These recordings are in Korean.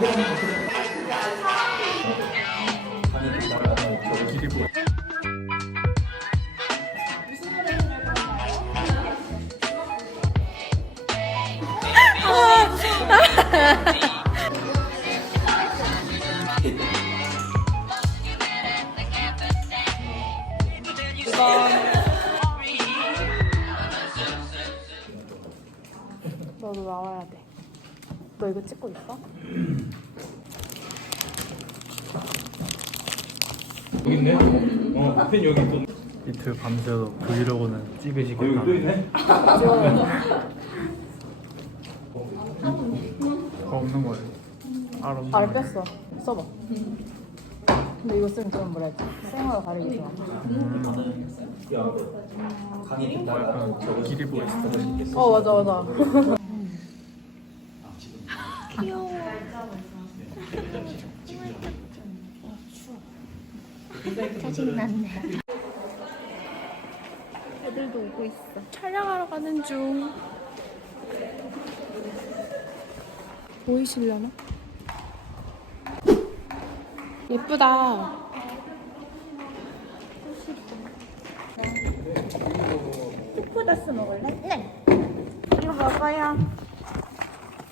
그런 것들. 이거 찍고 있어? 여기 있네? 어, 펜 여기 또. 이틀 밤새도 브이로그는 어, 여기 찍으시겠다. 또 있네? 그거 없는 거예요. 알 없는 알 거예요. 뺐어. 써봐. 근데 이거 쓰면 좀 했지? 생화가 다르게 좋아. 약간 길이 보여 있어. 어 맞아 맞아. 짜증났네. 애들도 오고 있어. 촬영하러 가는 중. 보이시려나? 예쁘다. 쿠쿠다스 먹을래? 네. 이거 먹어요.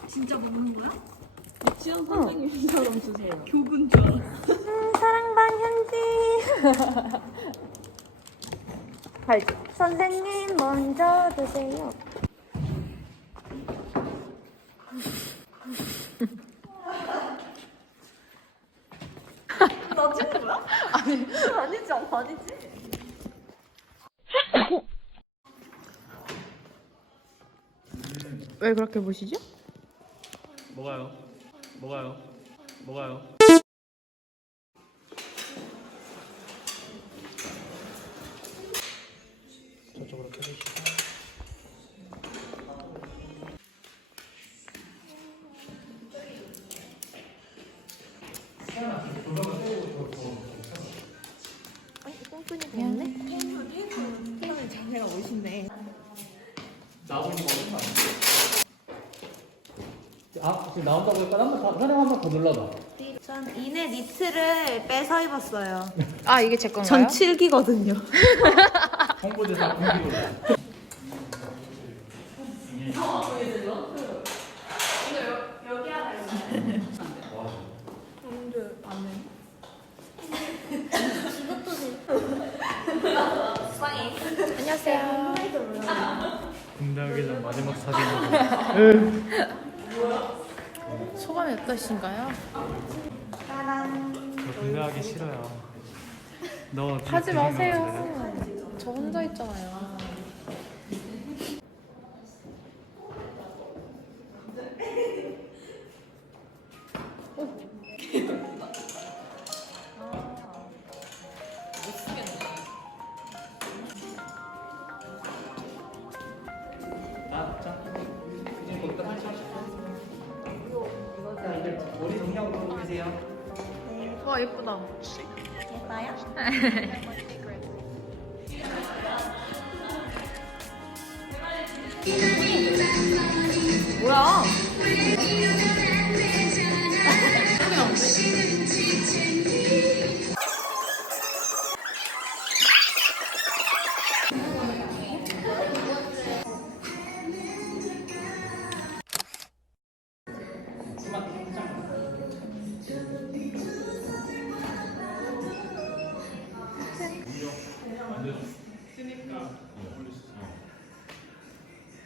진짜 먹는 거야? 유치원 선생님처럼 주세요. 교군 줄 알았어. 음, 사랑방 현지. 발 선생님 먼저 드세요. 나 찍는 거야? 아니, 아니지, 아니지. 왜 그렇게 보시죠? 뭐가요? 뭐가요? 뭐가요? 저쪽으로 켜주시고. 똥끈이 됐네? 팬분이 자네가 오신네. 나오는 거 아, 지금 나온다고 했까 한번 더, 촬영 한번 더 눌러봐. 전 이내 니트를 빼서 입었어요. 아 이게 제 건가요? 전 7기거든요. 홍보대사 공기로. 안녕하세요. 군대 하기 전 마지막 사진으로. 소감이 어떠신가요? 저 군대 하기 싫어요. 너 하지 마세요. 저 혼자 있잖아요. 아, 자. 이제 거기다 설치하시고. 자, 이제 머리 정리하고 계세요. 와 예쁘다. 예뻐요? 뭐야?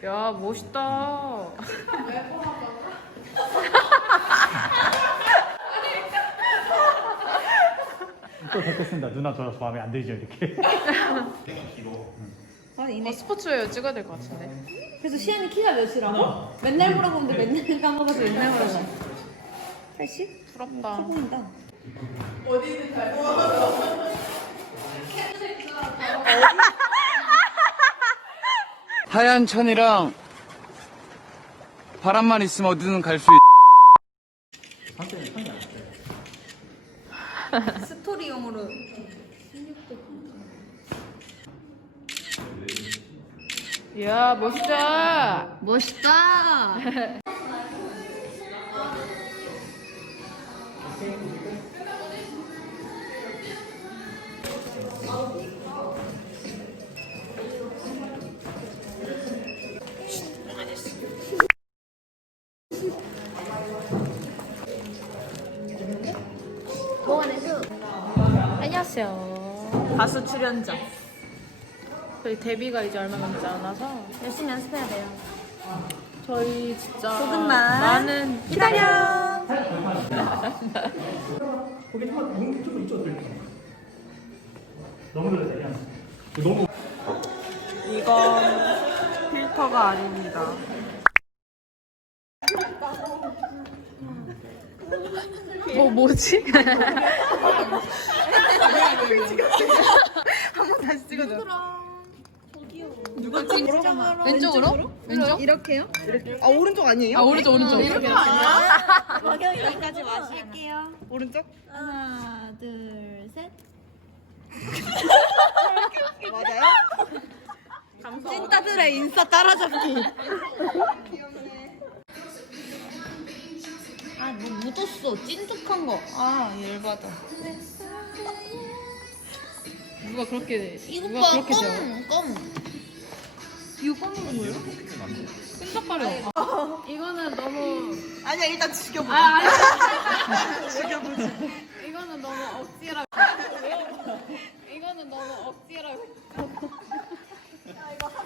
야 멋있다. 또 듣겠습니다. 누나 저 마음에 안 들죠 이렇게. 아, 이내. 어, 스포츠웨어 찍어야 될 것 같은데. 그래서 시안이 키가 몇이라고? 맨날 물어보는데 맨날 까먹어서 맨날 물어봐. 80? 부럽다. 보인다. 하얀 천이랑 바람만 있으면 어디든 갈수 있. 스토리용으로. 이야 멋있다. 멋있다. 가수 출연자. 저희 데뷔가 이제 얼마 남지 않아서 열심히 연습해야 돼요. 저희 진짜 조금만 많은 기다려. 거기 한번 좀, 좀 이쪽 들릴게요. 너무 들렸어요. 너무 이건 필터가 아닙니다. 뭐 뭐지? 한번 다시 찍어줘. 누가 찍잖아. 왼쪽으로? 왼쪽? 이렇게요? 아 오른쪽 아니에요? 아 오른쪽 오른쪽. 이렇게. 여기까지 마실게요. 오른쪽? 하나, 둘, 셋. 맞아요? 찐따들의 인싸 따라잡기. 아, 뭐 묻었어. 찐득한 거. 아, 열받아. 누가 그렇게 이거 누가 봐, 그렇게 재워? 껌, 껌. 이거 꺼먹는 거예요? 끈적거려. 이거는 너무 아니야 일단 죽여보자 아 아니. 이거는 너무 억지라. 이거는 너무 억지라.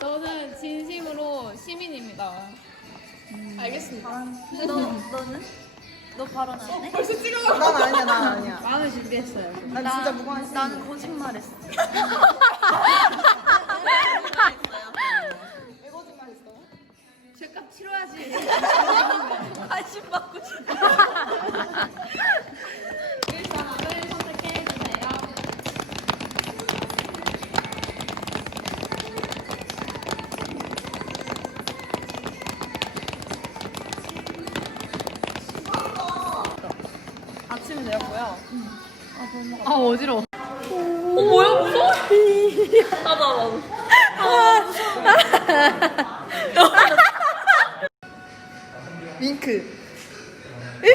저는 진심으로 시민입니다. 알겠습니다. 너, 너는? 너 발언 안 해? 난 아니야 난 아니야 마음을 준비했어요. 난 진짜 무관심 나는 거짓말했어. 죄값 치러야지. 관심 받고 싶어. 일상을 선택해 주세요. 아침 되었고요? 아 어지러워. 어 뭐야 무서워? 윙크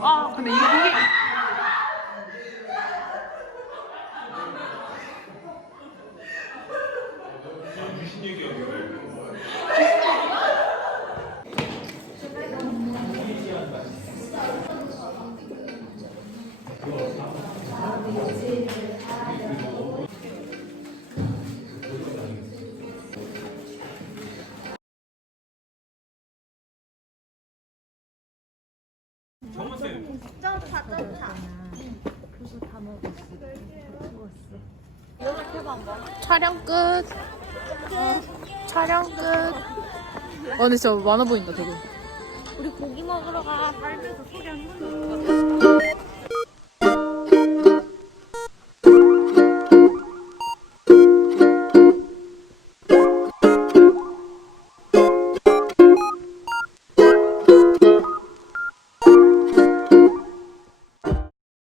아 근데 이게 이게 촬영 끝. 촬영 끝. 어, 근데 진짜 많아 보인다, 되게. 우리 고기 먹으러 가.